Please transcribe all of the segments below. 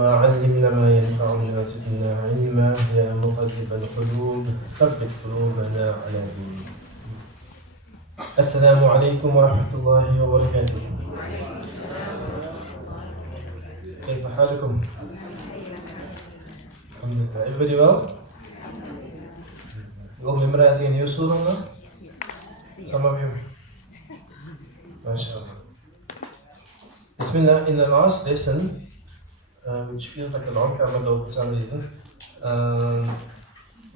اللهم علمنا ما ينفعنا وزدنا علما يا مقلب القلوب ثبت قلوبنا على دينك. السلام عليكم ورحمة الله وبركاته. كيف حالكم؟ الحمد لله. Everybody well? You all memorizing a new surah now? Some of you. MashaAllah. Bismillah, in the last lesson, which feels like a long time ago for some reason,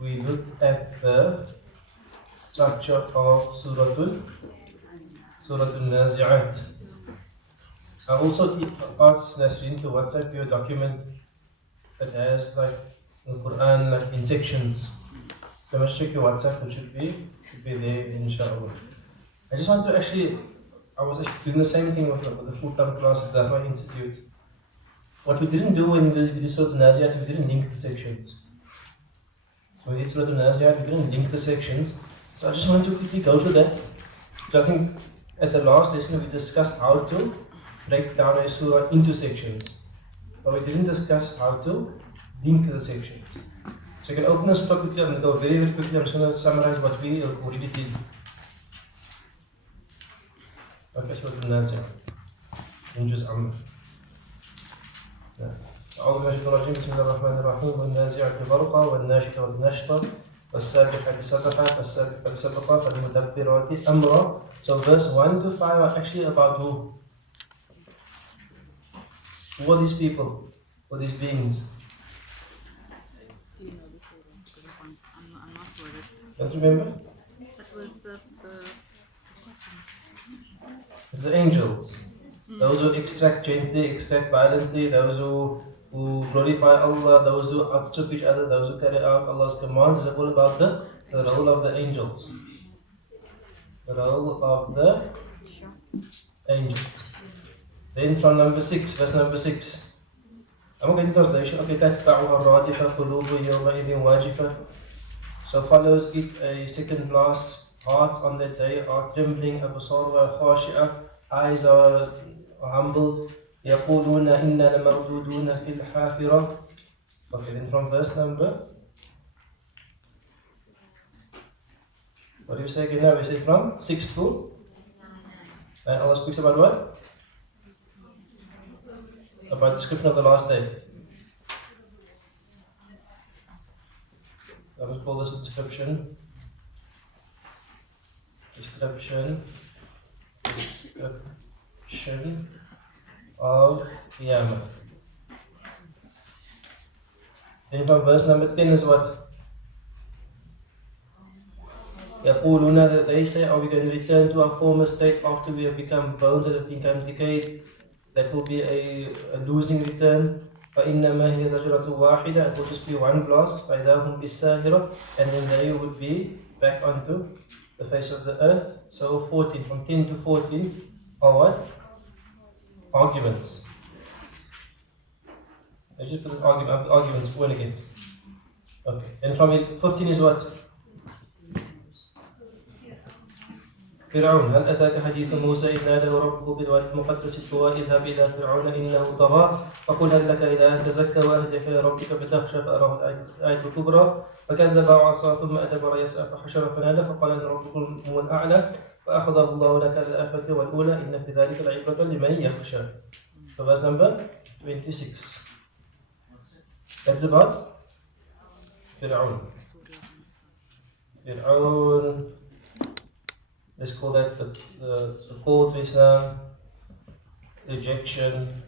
we looked at the structure of Suratul Nazi'at. I also asked Nasreen to WhatsApp you a document that has like the Quran like in sections. So let's check your WhatsApp, it should be there inshallah. I just want to I was actually doing the same thing with the full-time class at Dawrah Institute. What we didn't do when we did Surah Nazi'at, we didn't link the sections. So we did Surah Nazi'at, we didn't link the sections. So I just want to quickly go through that. So I think at the last lesson we discussed how to break down a surah into sections. But we didn't discuss how to link the sections. So you can open the surah quickly, I'm going to go very, very quickly. I'm just going to summarize what we already did. Okay, Surah Nazi'at. Injuz Amr. أعوذ بالله من الشيطان الرجيم بسم الله الرحمن الرحيم والنازعات غرقا والناشطات نشطا والسابقات سبقا فالسابقات سبقا فالمدبرات أمرا. So verse 1 to 5 are actually about who? Who are these people? Who are these beings? Do you know the surah? I'm not worried. Don't you remember? That was the Qasams. It's the angels. Those who extract gently, extract violently, those who glorify Allah, those who outstrip each other, those who carry out Allah's commands. It's all about the role of the angels. The role of the angels. Then from number 6, verse number 6. I'm not getting translation. Okay, تَتْبَعُهَا الرَّادِفَةُ قُلُوبُ يَوْمَئِذٍ وَاجِفَةٌ. So follows it a second blast. Hearts on that day are trembling. أَبْصَارُهَا خَاشِعَةٌ. Eyes are humbled. يَقُولُونَ إِنَّا لَمَرْدُودُونَ فِي الْحَافِرَةِ. Okay, then from verse number. What do you say again now? We say from 6 to? And Allah speaks about what? About the description of the last day. I will call this a description. Description of Qiyamah. Then from verse number 10 is what? يقولون, that they say, are we going to return to our former state after we have become bones that have become decayed? That will be a losing return. فإنما هي زجرة واحدة. It will just be one blast. فإذا هم بالساهرة. And then they would be back onto the face of the earth. So 14, from 10 to 14 are what? Arguments. I just put an arguments for and against. Okay. And from 15 is what? فرعون. هل أتاك حديث موسى إذ ناداه ربه بالوادي المقدس طوى اذهب إلى فرعون إنه طغى فقل هل لك إلى أن تزكى وأهدك إلى ربك فتخشى فأراه الآية الكبرى فكذب وعصى ثم أدبر يسعى فحشر فنادى فقال إن ربكم هو الأعلى فأخذه الله نكال الآخرة والأولى إن في ذلك لعبرة لمن يخشى. So verse number 26. That's about فرعون. فرعون. Let's call that the call to Islam, rejection,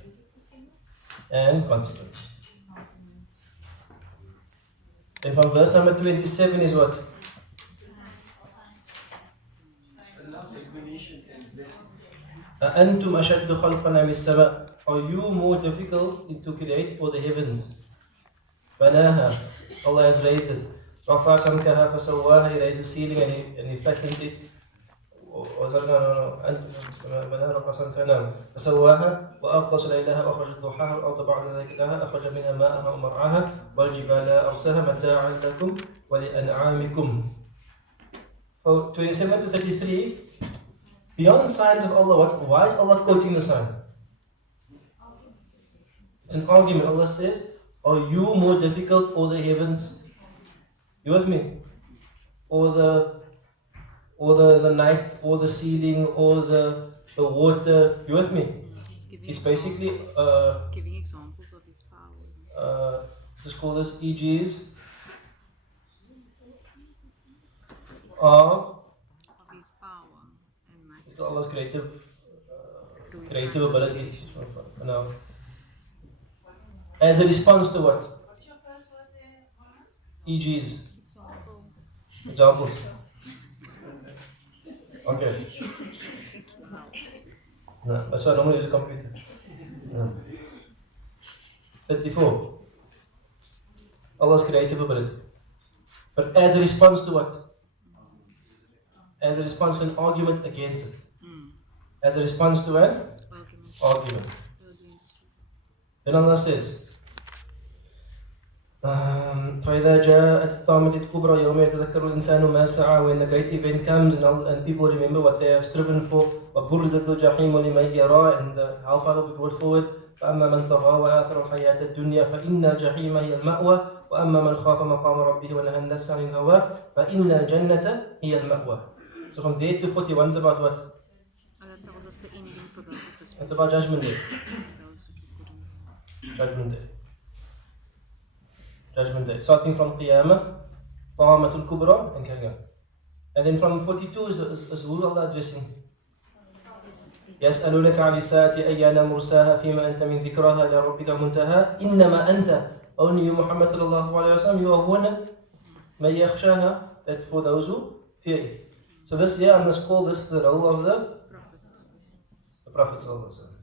and consequence. And from verse number 27 is what? أَأَنْتُمْ أَشَدُّ خَلْقًا أَمِ السَّمَاءِ. Are you more difficult to create for the heavens? بَنَاهَا. Allah has raised it. رَفَعَ سَمْكَهَا فَسَوَّاهَا. He raised the ceiling and he flattened it. فسواها وأغطش ليلها وأخرج ضحاها والأرض بعد ذلك دحاها أخرج منها ماءها ومرعاها والجبال أرساها متاعا لكم ولأنعامكم. 27 to 33. Beyond signs of Allah, why is Allah quoting the sign? It's an argument. Allah says, are you more difficult or the heavens? You with me? Or the night, or the ceiling, or the water? You with me? He's giving It's basically giving examples of his power. just call this EGs of His power and might. Allah's creative Through his abilities. No. As a response to what? EGs. Examples. Okay. No, that's why I normally use a computer. No. 34. Allah's creative ability. But as a response to what? As a response to an argument against it. As a response to an argument. Then Allah says, فإذا جاءت الطامة الكبرى يوم يتذكر الإنسان ما سعى. When the great event comes and people remember what they have striven for, وبرزت الجحيم لمن يرى, and the hellfire will be brought forward. فأما من طغى وآثر الحياة الدنيا فإن الجحيم هي المأوى وأما من خاف مقام ربه ونهى النفس عن الهوى فإن الجنة هي المأوى. So from there to 41 is about what? That tells us the ending for those of this It's about Judgment Day. those who couldn't. Judgment Day. Judgment Day. Starting from Qiyamah, Qiyamatul Kubra, and carrying on. And then from 42 is who Allah addressing? يسألونك عن الساعة أيان مرساها فيما أنت من ذكراها لربك منتهى إنما أنت, only you Muhammad sallallahu alayhi wa sallam, you are one من يخشاها, that for those who fear it. So this year I must call this the role of the Prophet sallallahu alayhi wa sallam.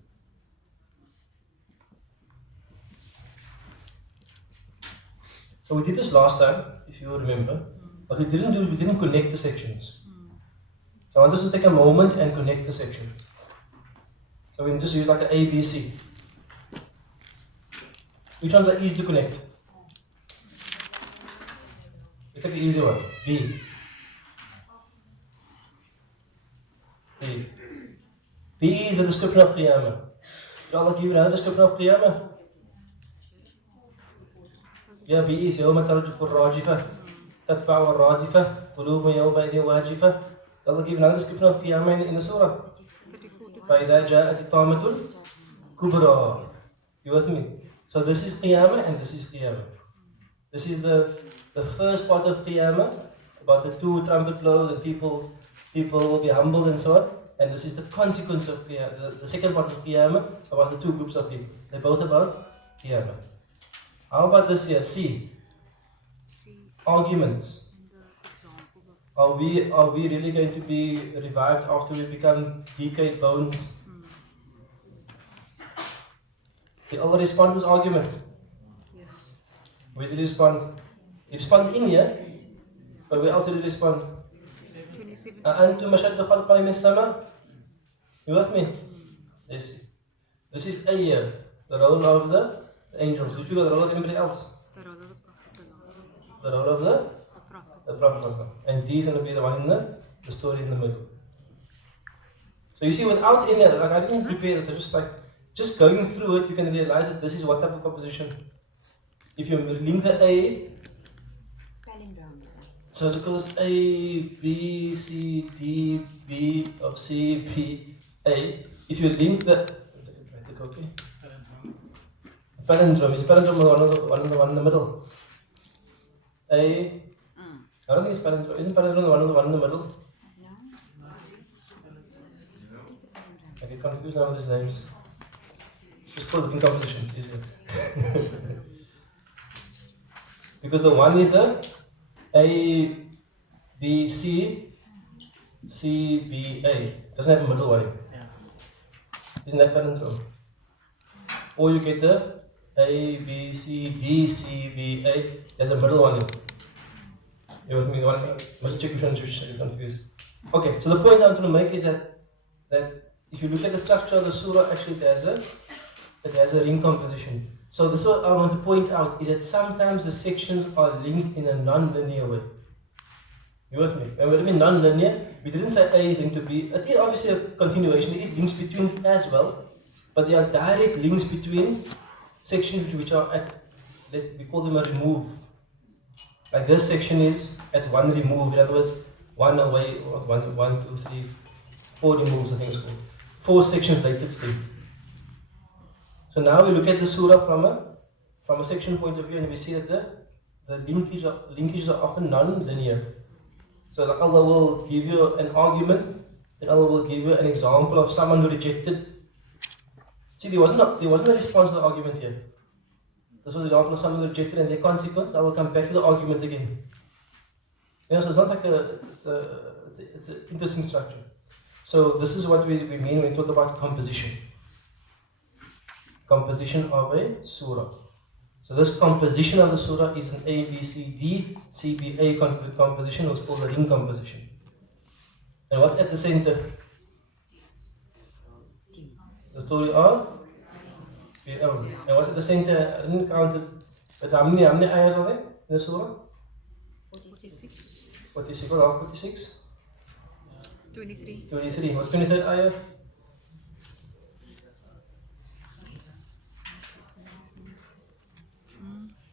So we did this last time, if you remember, but we didn't connect the sections. So I want us to take a moment and connect the sections. So we can just use like an A, B, C. Which ones are easy to connect? Let's take the easy one. B. B. B is a description of Qiyamah. Did Allah give you another description of Qiyamah? Yeah, B is يوم ترجف الراجفة تتبع الرادفة قلوب يومئذ واجفة. Allah give another description of Qiyamah in the surah. فإذا جاءت الطامة الكبرى. You with me? So this is Qiyamah and this is Qiyamah. This is the first part of Qiyamah, about the two trumpet blows and people will be humbled and so on. And this is the consequence of Qiyamah, the second part of Qiyamah, about the two groups of people. They're both about Qiyamah. How about this here? C. Arguments. Are we really going to be revived after we become decayed bones? Did Allah respond to this argument? Yes. Where did he respond? He responded in here, but where else did he respond? 27. أَأَنْتُمْ أَشَدُّ خَلْقًا مِنَ السَّمَاءِ. You with me? Yes. This is a year, the role of the angels. Did you got the role of anybody else? The role of the Prophet. The role of the Prophet. Prophet. And these are going to be the one in the story in the middle. So you see, without any, like I didn't prepare this, I just going through it, you can realize that this is what type of composition. If you link the A, so it goes A, B, C, D, B, of C, B, A. If you link the, okay. Palindrome. Is palindrome the one in the middle? A. I don't think it's palindrome. Isn't palindrome the one in the middle? No. I get confused now with these names. Just call looking compositions, easier. Because the one is A, B, C, C, B, A. Doesn't have a middle one. Isn't that palindrome? Or you get the A, B, C, D, C, B, A. There's a middle one. You with me? Must check which one you're confused. Okay, so the point I'm trying to make is that if you look at the structure of the surah, actually it has a ring composition. So this what I want to point out is that sometimes the sections are linked in a non-linear way. You with me? And when we mean non-linear, we didn't say A is linked to B. I think obviously a continuation. There is links between as well, but there are direct links between sections which are at, we call them a remove. Like this section is at one remove, in other words, one away, or one, 2, 3, 4 removes, I think it's called. 4 sections like it's still. So now we look at the surah from a section point of view, and we see that the linkages are often non-linear. So like Allah will give you an argument, and Allah will give you an example of someone who rejected. See, there wasn't a response to the argument here. This was an example of someone who rejected, and their consequence, I will come back to the argument again. You know, so it's not like it's an interesting structure. So this is what we mean when we talk about composition. Composition of a surah. So this composition of the surah is an A, B, C, D, C, B, A composition, which is called the ring composition. And what's at the center? The story of Fir'aun. And what's at the center? I didn't count it. But how many ayahs are there in the surah? 46. 46. What are 46? 23. 23. What's 23rd ayah?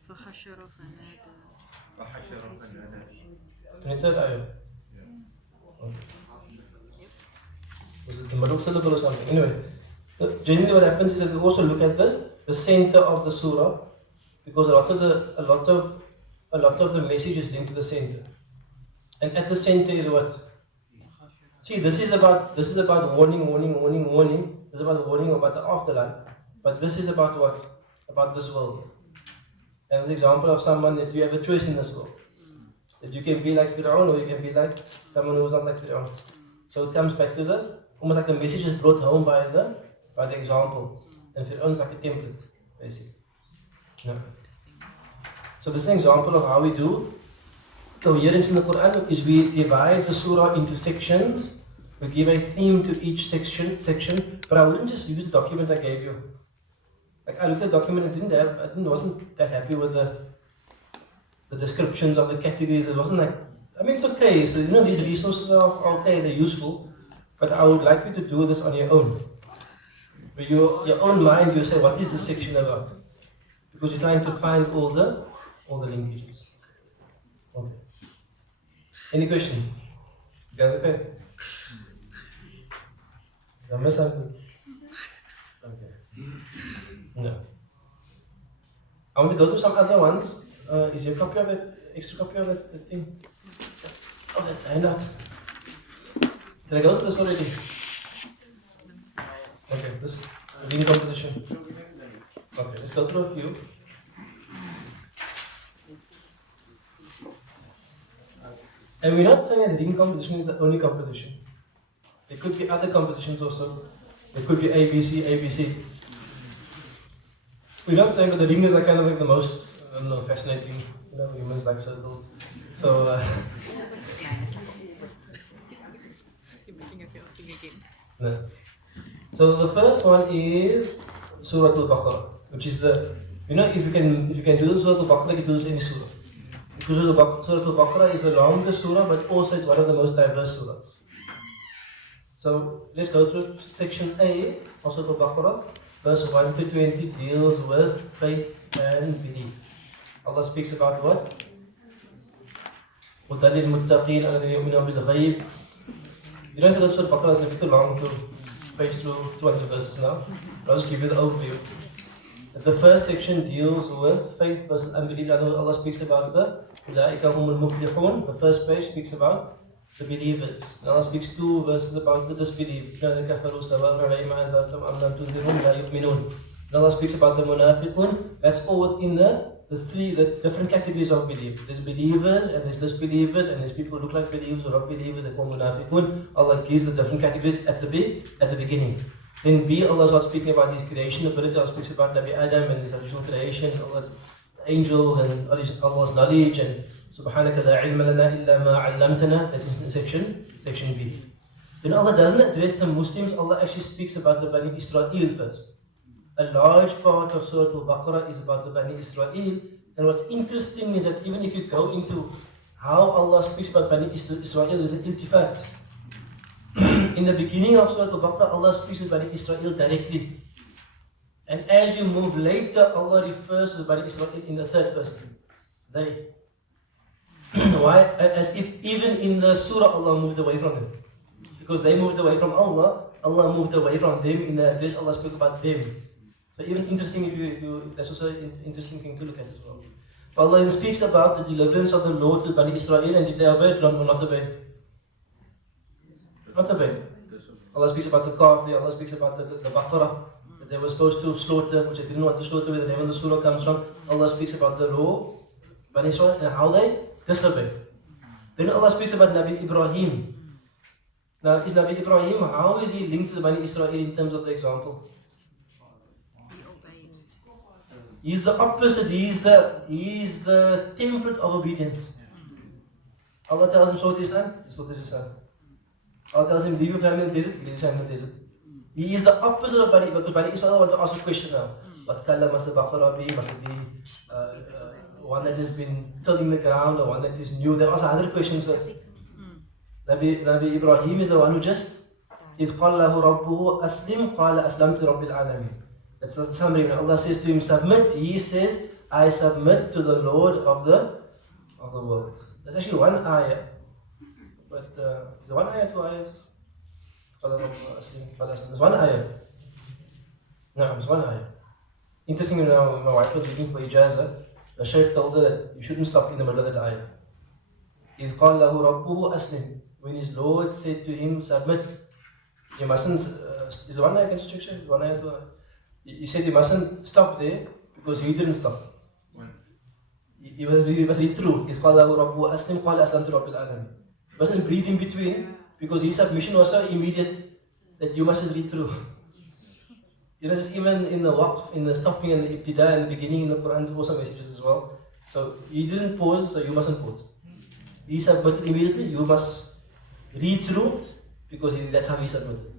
فحشر فنادى. 23rd ayah. Okay. Was it the middle syllable or something? Anyway, generally what happens is that we also look at the center of the surah, because a lot of the message is linked to the center. And at the center is what? See, this is about warning. This is about warning about the afterlife. But this is about what? About this world. And an example of someone that you have a choice in this world. That you can be like Fir'aun, or you can be like someone who is not like Fir'aun. So it comes back to almost like the message is brought home by the example. And Fir'aun is like a template, basically. Yeah. So this is an example of how we do coherence in the Quran, is we divide the surah into sections. We give a theme to each section, but I wouldn't just use the document I gave you. Like I looked at the document, I wasn't that happy with the descriptions of the categories. It wasn't like, I mean, it's okay. So these resources are okay, they're useful, but I would like you to do this on your own. For your own mind, you say, what is this section about? Because you're trying to find all the linkages. Okay. Any questions? You guys okay? Did I miss something? Okay. No. I want to go through some other ones. Is your copy of it, extra copy of it, the thing? Oh, that handout. Did I go through this already? Okay, this ring composition. Okay, let's go through a few. And we're not saying that ring composition is the only composition. There could be other compositions also. There could be ABC, ABC. We're not saying that the ring is like kind of like the most, fascinating. Humans like circles. So, You're making a thing again. no. So the first one is Surah Al-Baqarah, which is if you can do the Surah Al-Baqarah, you can do this any surah. Because Surah Al-Baqarah is the longest surah, but also it's one of the most diverse surahs. So let's go through section A of Surah Al-Baqarah. Verse 1 to 20 deals with faith and belief. Allah speaks about what? هُدًى لِلْمُتَّقِينَ الَّذِينَ يُؤْمِنُونَ بِالْغَيْبِ. You don't have to go to Surah Al-Baqarah, it's going to be too long to page through 200 verses now. I'll just give you the overview. The first section deals with faith versus unbelief. Allah speaks about the أُولَٰئِكَ هُمُ الْمُفْلِحُونَ. The first page speaks about the believers. Allah speaks 2 verses about the disbelief. Allah speaks about the munafiqun. That's all within the different categories of belief. There's believers and there's disbelievers, and there's people who look like believers or not believers. They're called munafiqun. Allah gives the different categories at the beginning. Then B, Allah is not speaking about His creation ability. Allah speaks about Nabi Adam and His original creation, angels and Allah's knowledge, and Subhanaka la ilma lana illa ma 'allamtana. That's in section B. Then Allah doesn't address the Muslims. Allah actually speaks about the Bani Israel first. A large part of Surah Al-Baqarah is about the Bani Israel. And what's interesting is that even if you go into how Allah speaks about Bani Israel, there's an iltifat. In the beginning of Surah Al-Baqarah, Allah speaks with Bani Israel directly. And as you move later, Allah refers to the Bani Israel in the third person. They. Why? As if even in the surah Allah moved away from them. Because they moved away from Allah, Allah moved away from them. In the address, Allah spoke about them. So even interesting, if you that's also an interesting thing to look at as well. But Allah then speaks about the deliverance of the Lord to Bani Israel, and did they obey or not obey? Not obey. Allah speaks about the calf there, Allah speaks about the baqarah that they were supposed to slaughter, which they didn't want to slaughter, where the name of the surah comes from. Allah speaks about the law, Bani Israel, and how they disobeyed. Then Allah speaks about Nabi Ibrahim. Now, is Nabi Ibrahim, how is he linked to the Bani Israel in terms of the example? He obeyed. He's the opposite, he's the template of obedience. Allah tells him, slaughter his son, he slaughters his son. Allah tells him, leave your family in the desert, he leaves his family in the desert. He is the opposite of Bani Israel, because Bani Israel want to ask a question now. What color must the baqarah be? Must it be one that has been tilling the ground or one that is new? They ask 100 questions first. Nabi Ibrahim is the one who just إِذْ قَالَ لَهُ رَبُّهُ أَسْلِمْ قَالَ أَسْلَمْتُ رَبِّ الْعَالَمِينَ. That's the summary. When Allah says to him, submit, he says, I submit to the Lord of the world. That's actually one ayah. But is there one ayah, two ayahs? There's one ayah. No, there's one ayah. Interestingly, now my wife was looking for ijazah. The Shaykh told her that you shouldn't stop in the middle of that ayah. إِذْ قَالَ لَهُ رَبُّهُ أَسْلِمْ. When his Lord said to him, submit, you mustn't, is there one ayah, can you check? One ayah, two ayahs? He said you mustn't stop there because he didn't stop. He must read through. إِذْ قَالَ لَهُ رَبُّهُ أَسْلِمْ قَالَ أَسْلَمْتُ رَبِّ الْعَالَمِينَ. He mustn't breathe in between because his submission was so immediate that you must just read through. You know, just even in the waqf, in the stopping and the ibtida in the beginning in the Quran, there's also messages as well. So he didn't pause, so you mustn't pause. He submitted immediately, you must read through because that's how he submitted.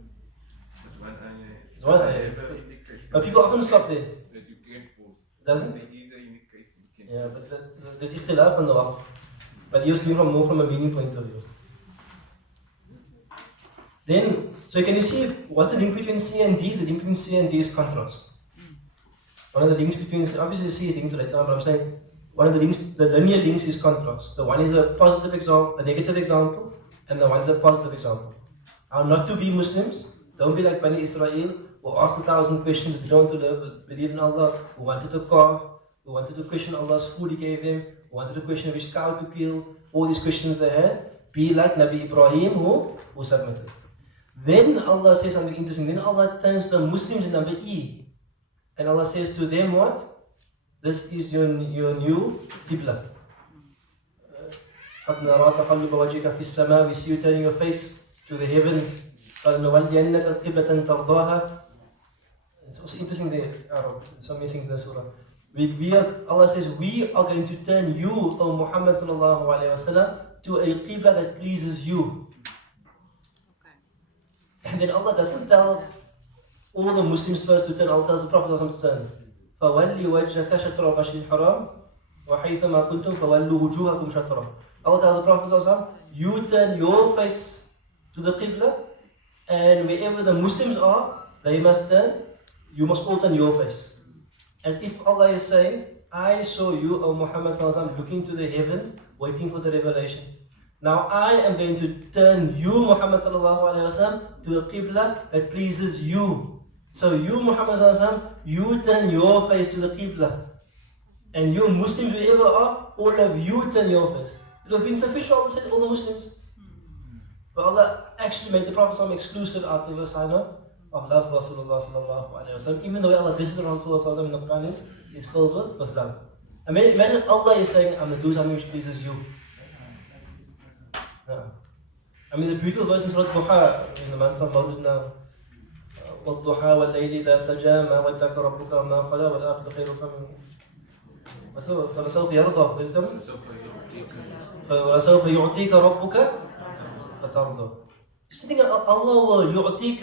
It's one ayah. But people often stop there. That you can't pause. Doesn't? There is a unique case you can. Yeah, but there's ikhtilaf on the waqf. But he was giving more from a meaning point of view. Then, so can you see what's the link between C and D? The link between C and D is contrast. One of the links between, obviously C is linked to later on, but I'm saying one of the links, the linear links is contrast. The one is a positive example, a negative example, and the one is a positive example. How not to be Muslims, don't be like Bani Israel, who asked 1,000 questions, who don't want to believe in Allah, who wanted to calf, who wanted to question Allah's food He gave them, who wanted to question which cow to kill, all these questions they had. Be like Nabi Ibrahim who submitted. Then Allah says something interesting. Then Allah turns to the Muslims in number E. And Allah says to them what? This is your new Qibla. قَدْ نَرَى تَقَلُّبَ وَجْهِكَ فِي السَّمَاءِ. We see you turning your face to the heavens. فَلْنُوَلِّيَنَّكَ الْقِبْلَةً تَرْضَاهَا. It's also interesting there, so many things in the surah. Allah says, we are going to turn you, O Muhammad sallallahu alayhi wa sallam, to a Qibla that pleases you. And then Allah doesn't tell all the Muslims first to turn, Allah tells the Prophet to turn. فَوَلِّ وَجْهَكَ شَطْرَ الْمَسْجِدِ الْحَرَامِ وَحَيْثَمَا كُنْتُمْ فَوَلُّوا وُجُوهَكُمْ شَطْرَهُ. Allah tells the Prophet, you turn your face to the Qibla, and wherever the Muslims are, they must turn, you must all turn your face. As if Allah is saying, I saw you, O Muhammad sallallahu looking to the heavens, waiting for the revelation. Now I am going to turn you, Muhammad sallallahu alaihi wasallam, to a Qibla that pleases you. So you, Muhammad sallallahu alaihi wasallam, you turn your face to the Qibla. And you Muslims, wherever are, all of you turn your face. It would have been sufficient, Allah said, all the Muslims. But Allah actually made the Prophet sallallahu exclusive out of a sign of love for Rasulullah sallallahu alaihi wasallam. Even though Allah addresses Rasulullah sallallahu in the Quran is filled with love. Imagine Allah is saying, I'm going to do something which pleases you. I mean, the beautiful verse in Surah Dawrah in the month of Mawlid now. وَالضُّحَى وَاللَّيْلِ إِذَا سَجَى مَا وَدَّعَكَ رَبُّكَ وَمَا قَلَى وَالْآخِرَةُ خَيْرٌ فَلَسَوْفَ يَرْضَى. Where's it coming? وَلَسَوْفَ يُعْطِيكَ رَبُّكَ فَتَرْضَى. Just think, Allah will يُعْطِيكَ.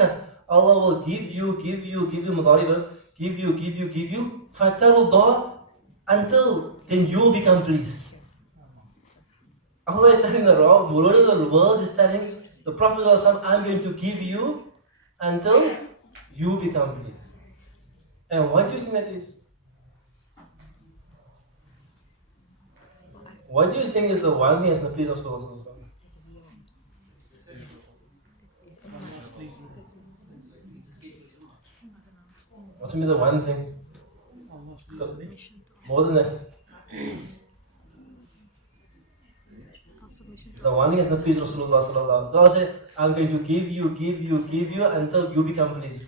Allah will give you مضاربة, give you فَتَرْضَى, until then you will become pleased. Allah is telling the Lord of the world is telling the Prophet, I'm going to give you until you become pleased. And what do you think that is? What do you think is the one thing that's going to please Rasulullah? What's going to be the one thing? More than that. The one thing that's going to please Rasulullah. God said, I'm going to give you until you become pleased.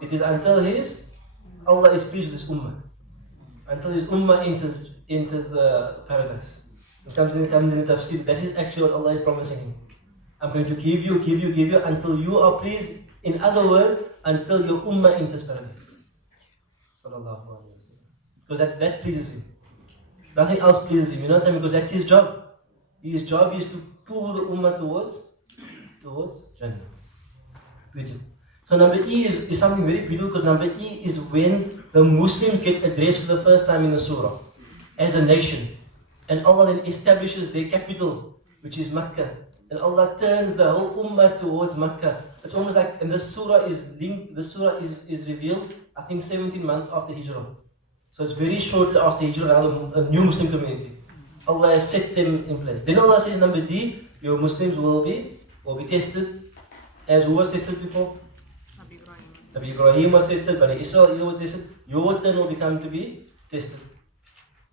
It is until Allah is pleased with His ummah. Until His ummah enters the paradise. It comes in the tafsir. That is actually what Allah is promising him. I'm going to give you until you are pleased. In other words, until your ummah enters paradise. Sallallahu Alaihi Wasallam. Because that pleases him. Nothing else pleases him. You know what I mean? Because that's his job. His job is to pull the ummah towards Jannah. Beautiful. So number E is something very beautiful, because number E is when the Muslims get addressed for the first time in the surah as a nation. And Allah then establishes their capital, which is Makkah. And Allah turns the whole ummah towards Makkah. It's almost like, and this surah is linked, this surah is revealed, I think 17 months after Hijrah. So it's very shortly after Hijrah, a new Muslim community. Allah has set them in place. Then Allah says, number D, your Muslims will be tested. As who was tested before? Nabi Ibrahim was tested, Bani Israel was tested. Your turn will become to be tested.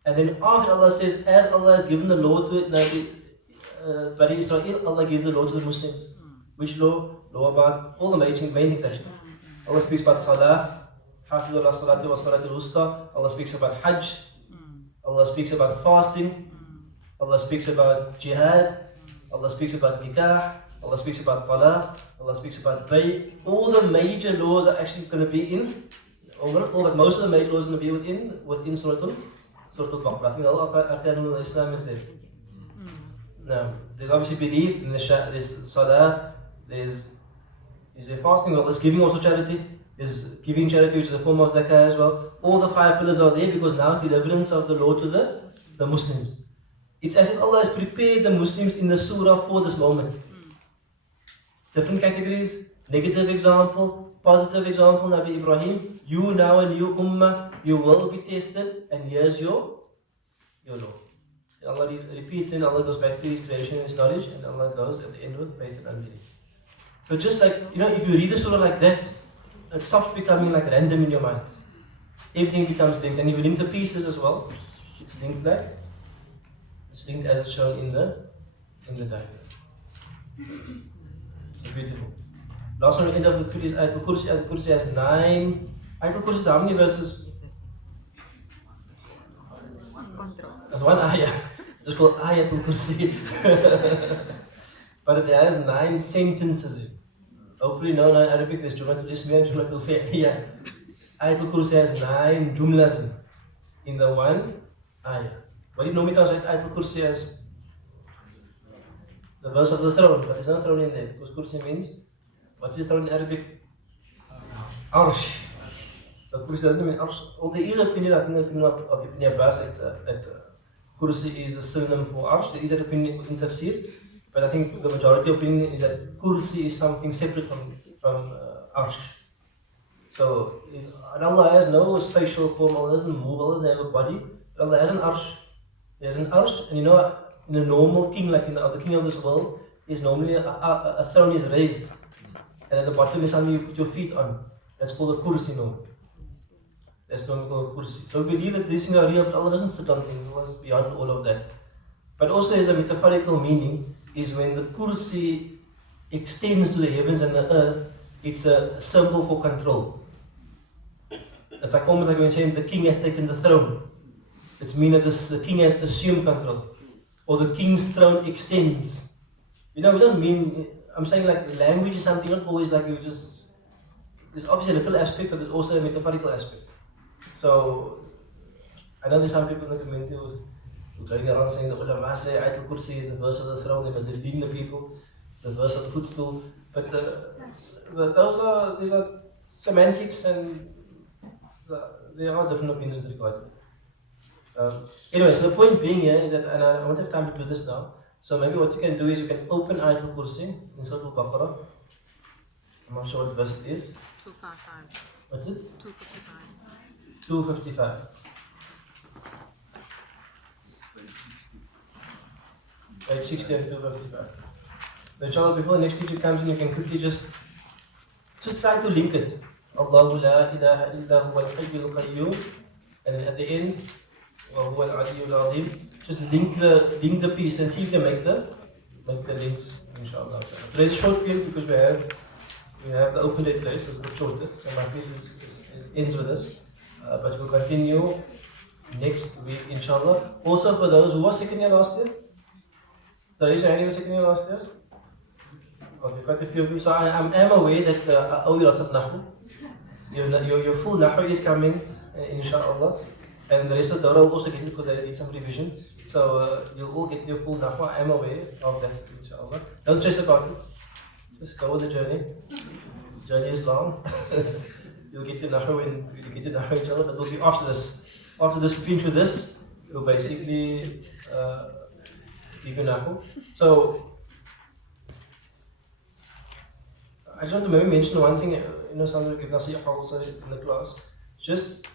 And then after Allah says, as Allah has given the law to Bani Israel, Allah gives the law to the Muslims. Which law? Law about all the main things actually. Allah speaks about Salah, Hafiz ala salati wa salati al-wusta. Allah speaks about Hajj. Allah speaks about fasting. Allah speaks about jihad. Allah speaks about nikah. Allah speaks about talaq. Allah speaks about bay. All the major laws are actually going to be in, or not all, but most of the major laws are going to be within Surah Al-Baqarah. I think Allah Arkanul Islam is there. Now, there's obviously belief, and there's salah, is there fasting, well, there's giving also charity, there's giving charity, which is a form of zakah as well. All the 5 pillars are there because now it's the evidence of the law to the Muslims. It's as if Allah has prepared the Muslims in the surah for this moment. Different categories, negative example, positive example, Nabi Ibrahim, you now and you ummah, you will be tested, and here's your law. And Allah repeats, and Allah goes back to His creation and His knowledge, and Allah goes at the end with faith and unbelief. So just like, if you read the surah like that, it stops becoming like random in your minds. Everything becomes linked, and if you link the pieces as well, it's linked as it's shown in the diagram. So beautiful. Last one, end of the Qur'an is Ayatul Kursi. Ayatul Kursi has 9. Ayatul Kursi is how many verses? That's one ayah. It's called Ayatul Kursi. But it has 9 sentences. Hopefully, now in Arabic there's Jumlatul Ismiyah and Jumlatul Fi'liyah. Ayatul Kursi has 9 jumlas in the one ayah. What do you normally translate Ayatul Kursi as? The verse of the throne, but there's no throne in there, because Kursi means, what is throne in Arabic? Arsh. So Kursi doesn't mean Arsh. Although there is an opinion, I think the opinion of Ibn Abbas that Kursi is a synonym for Arsh. There is an opinion in Tafsir, but I think the majority opinion is that Kursi is something separate from Arsh. So Allah has no spatial form, Allah doesn't move, Allah doesn't have a body, but Allah has an Arsh. He has an Arsh, and in a normal king, like in the king of this world, is normally a throne is raised, and at the bottom is something you put your feet on. That's called a kursi normally. That's normally called a kursi. So we believe that these things are real, but Allah doesn't sit on things. Allah is beyond all of that. But also there's a metaphorical meaning, is when the kursi extends to the heavens and the earth, it's a symbol for control. It's like almost like when saying the king has taken the throne. It's meaning that the king has assumed control. Or the king's throne extends. We don't mean, I'm saying like language is something, not always like there's obviously a little aspect, but there's also a metaphorical aspect. So, I know there's some people in the community who are going around saying the ulama say Ayatul Kursi is the verse of the throne, they must be leading the people, it's the verse of the footstool. But these are semantics, and there are different opinions regarding it. Anyway, so the point being here is that, and I won't have time to do this now, so maybe what you can do is you can open Ayatul Kursi in Surah Al-Baqarah. I'm not sure what verse it is. 255. What's it? 255. 255. Page 60 and 255. So inshallah, before the next teacher comes in, you can quickly just try to link it. Allahu la ilaha illa huwa al-hayyul qayyum. And then at the end, wa huwa al-aliyyul azim. Just link the piece and see if you can make the links, inshallah. Today's a short period because we have the open day today, so it's a bit shorter. So my period ends with this. But we'll continue next week, inshallah. Also for those who were second year last year. So is your second year last year? Okay, quite a few of you. So I am aware that I owe you lots of nahu. Your full nahu is coming, inshallah. And the rest of the Dawrah will also get it because I did some revision. So you'll all get your full nahu. I am aware of that, inshallah. Don't stress about it. Just go with the journey. The journey is long. You'll get your nahu and you'll get your nahu, inshallah. But it'll be after this. After this, we finish with this, you'll basically give you nahu. So I just want to maybe mention one thing, something we give nasiha also in the class. Just,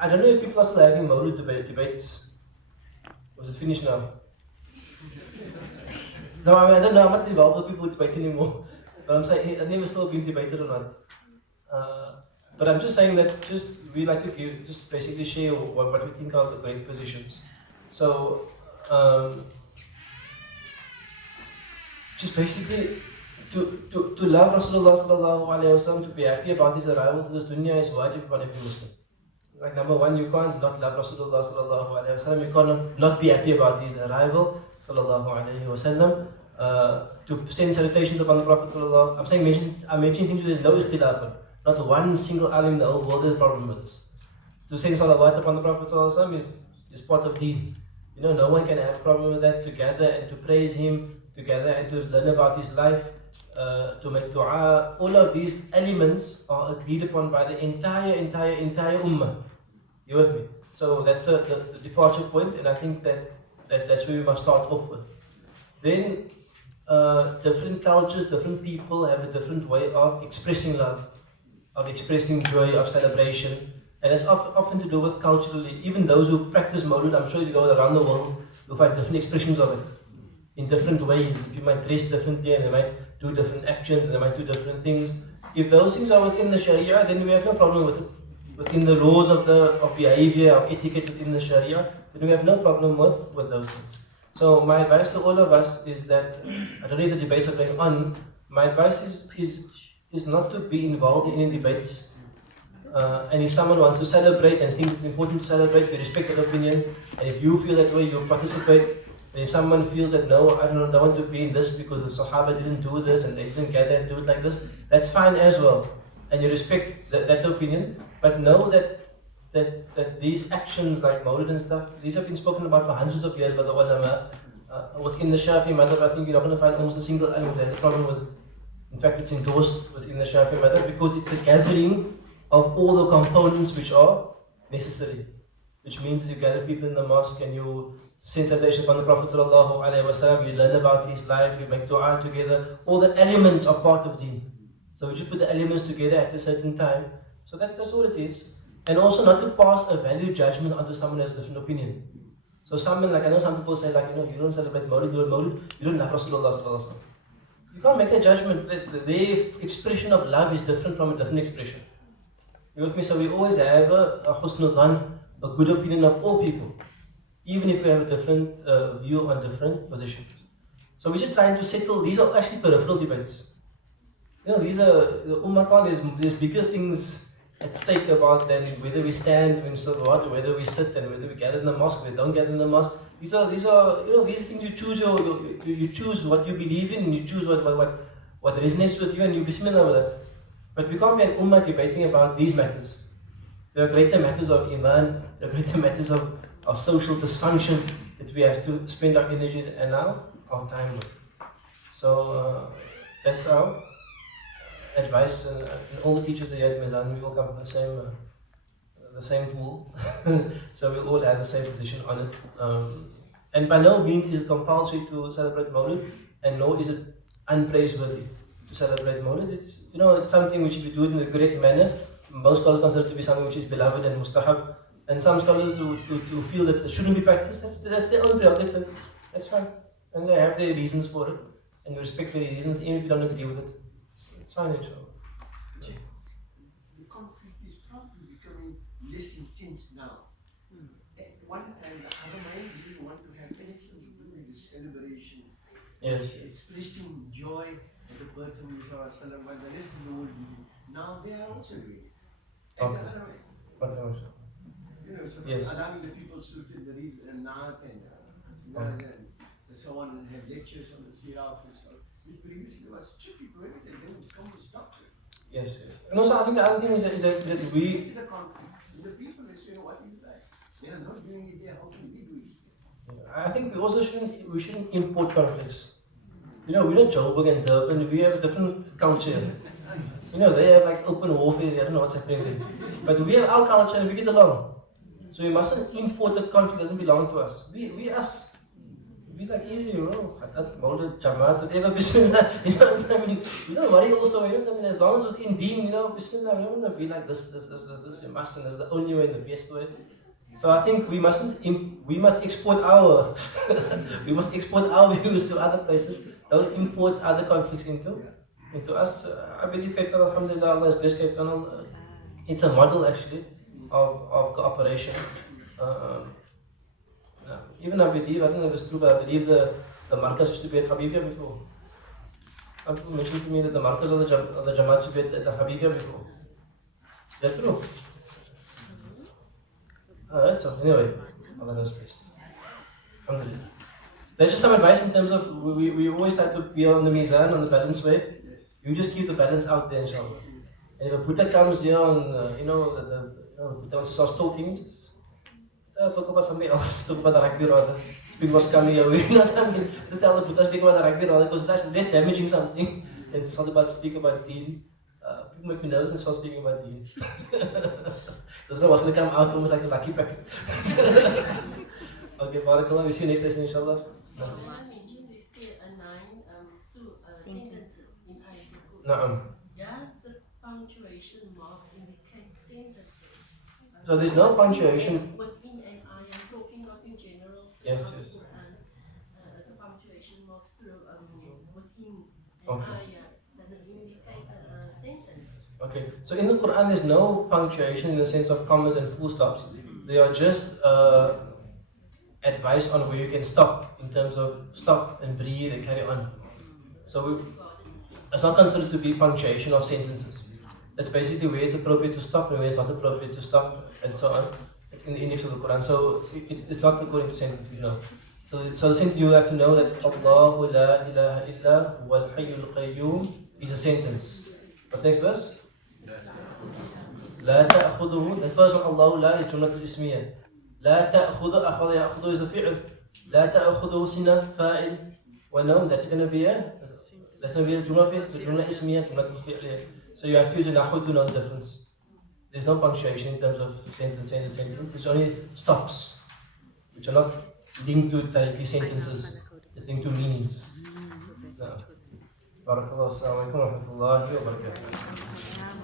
I don't know if people are still having Mawlid debates. Was it finished now? No, I don't know, I'm not involved with people debate anymore. But I'm saying, I've never still been debated or not. But I'm just saying that we like to just basically share what we think are the great positions. So, just basically, to love Rasulullah sallallahu alayhi wa sallam, to be happy about his arrival to this dunya is wajib upon every Muslim. Like number one, you can't not love Rasulullah sallallahu alayhi wa sallam. You can't not be happy about his arrival sallallahu alayhi wa sallam. To send salutations upon the Prophet sallallahu. I'm mentioning things with no ikhtilaf. Not one single alim in the whole world has a problem with this. To send salawat upon the Prophet sallallahu alayhi wa sallam is part of deen. No one can have a problem with that. To gather and to praise him, to gather and to learn about his life. To make dua, all of these elements are agreed upon by the entire ummah. You with me? So that's the departure point, and I think that's where we must start off with. Then different cultures, different people have a different way of expressing love, of expressing joy, of celebration, and it's often to do with culturally. Even those who practice Mawlid, I'm sure if you go around the world, you'll find different expressions of it in different ways. You might dress differently, and they might do different actions, and they might do different things. If those things are within the Sharia, then we have no problem with it. Within the laws of behavior, of etiquette within the Sharia, then we have no problem with those things. So my advice to all of us is that, I don't know if the debates are going on, my advice is not to be involved in any debates. And if someone wants to celebrate and thinks it's important to celebrate, we respect that opinion. And if you feel that way, you participate. And if someone feels that no, I don't want to be in this because the Sahaba didn't do this and they didn't gather and do it like this, that's fine as well. And you respect that opinion, but know that these actions like Mawlid and stuff, these have been spoken about for hundreds of years by the ulama. Within the Shafi madhab, I think you're not going to find almost a single alim that has a problem with it. In fact, it's endorsed within the Shafi madhab because it's a gathering of all the components which are necessary. Which means you gather people in the mosque and you send salutation upon the Prophet sallallahu alaihi wasallam, you learn about his life, you make dua together. All the elements are part of deen. So we just put the elements together at a certain time. So that's all it is. And also not to pass a value judgment onto someone who has a different opinion. So someone, like I know some people say you don't celebrate Mawlid, you don't love Rasulullah sallallahu alaihi wasallam. You can't make a judgment. Their expression of love is different from a different expression. You with me? So we always have a husnul dhan, a good opinion of all people, even if we have a different view on different positions. So we're just trying to settle. These are actually peripheral debates. These are the ummah. There's bigger things at stake about than whether we stand in Salawat, or whether we sit, and whether we gather in the mosque, or we don't gather in the mosque. These things you choose. You choose what you believe in, and you choose what resonates with you, and you bismillah with that. But we can't be an ummah debating about these matters. There are greater matters of iman. There are greater matters of social dysfunction that we have to spend our energies and our time with. So that's our advice, and all the teachers are here at Mizan, we all come from the same pool, so we all have the same position on it. And by no means is it compulsory to celebrate Mawlid, and nor is it unpraiseworthy to to celebrate Mawlid. It's, it's something which if you do it in the correct manner, most scholars consider it to be something which is beloved and mustahab. And some scholars who feel that it shouldn't be practiced, that's their own prerogative. That's fine. And they have their reasons for it. And we respect their reasons, even if you don't agree with it. It's fine, inshallah. The conflict is probably becoming less intense now. At one time, the Haramein didn't want to have anything to do with the celebration. Yes. Expressing joy at the birth of Musa, while the rest of the world did it. Now they are also doing it. And Okay. the Haramein. So Yes. allowing the people to read Naat and Sinas and so on, and have lectures on the Sirah and so on. Which previously was strictly prohibited, then it come to stop it. Yes. And also, I think the other thing is that we. The conflict. The people is saying, what is that? They are not doing it there, how can we do it? I think we also shouldn't import conflicts. We don't Joburg and Durban, we have a different culture. They have like open warfare, I don't know what's happening there. But we have our culture and we get along. So we mustn't import a conflict that doesn't belong to us. We us. Be like easy, Khatat, Maulid, Jamaat, whatever, Bismillah. What I mean? We don't worry also, as long as it's in deen, Bismillah, we don't want to be like this, you must, and that's the only way and the best way. So I think we must export our we must export our views to other places. Don't import other conflicts into us. I believe Cape Town, alhamdulillah, Allah has blessed Cape Town. It's a model actually of cooperation. Even I believe, I don't know if it's true, but I believe the Markaz used to be at Habibia before. People mentioned to me that the Markaz of the Jamaat used to be at the Habibia before. Is that true? Alright, so anyway, Allah knows best. Alhamdulillah. There's just some advice in terms of, we always try to be on the Mizan, on the balance way. You just keep the balance out there, inshallah. And if a Buddha comes here and, the Buddha wants to start talking, just talk about something else, talk about the rugby rather. People must come here, you know what I mean? To tell the Buddha speak about the rugby rather, because it's actually less damaging something. And it's not speak about deen. People make me nervous and start speaking about deen. So I don't know what's going to come out almost like a lucky packet. Okay, barakallah, we see you next lesson, inshallah. I mentioned this there are 9 sentences in Ayatul. Na'am. Does the punctuation marks indicate sentences? So there's no punctuation. Within an ayah, I'm talking not in general. Yes. Quran, the punctuation marks within an Okay. ayah, does it indicate sentences? Okay, so in the Quran there's no punctuation in the sense of commas and full stops. They are just advice on where you can stop, in terms of stop and breathe and carry on. So it's not considered to be punctuation of sentences. That's basically where it's appropriate to stop and where it's not appropriate to stop, and so on. It's in the index of the Quran, so it's not according to sentences, no. So the sentence you have to know that Allahu la ilaha illa huwal hayyul qayyum is a sentence. What's the next verse? لا تأخذه, the first one, Allah لا is جملة الاسمية. لا تأخذ, أخذ يأخذ is a fi'l. لا تأخذه سنة فاعل. ونوم, that's going to be a جملة اسمية, جملة الفعلية. So you have to use a nahu to know the difference. There's no punctuation in terms of sentence. It's only stops, which are not linked to directly sentences. It's linked to meanings. No. Barakallahu, assalamu alaikum wa rahmatullahi wa barakatuh.